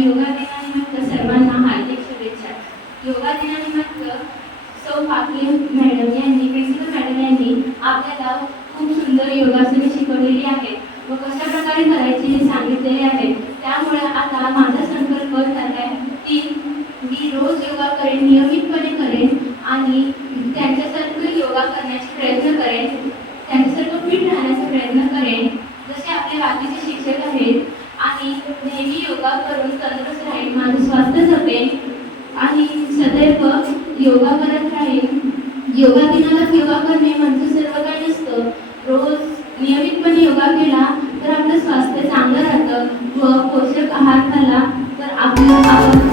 योगा दिनानिमित्त सर्वांना हार्दिक शुभेच्छा। योगा दिनानिमित्त सौ पाकले मॅडम यांनी प्रिन्सिपल मॅडम यांनी आपल्याला खूप सुंदर योगासने शिकवलेली आहेत व कशा प्रकारे करायची हे सांगितलेले आहे। त्यामुळे आता माझा संकल्प झाला आहे की मी रोज योगा करेन, नियमितपणे करेन आणि त्यांच्यासारखं योगा करण्याचा प्रयत्न करेन, त्यांच्यासारखं फिट राहण्याचा प्रयत्न करेन जसे आपले बाकीचे शिक्षक आहेत आणि नेहमी योगा करून तंदुरुस्त राहीन, माझं स्वास्थ्य जपेन आणि सदैव योगा करत राहीन। योगा दिनाला योगा करणे म्हणजे सर्व काही नसतं, रोज नियमितपणे योगा केला तर आपलं स्वास्थ्य चांगलं राहतं व पोषक आहार खाल्ला तर आपण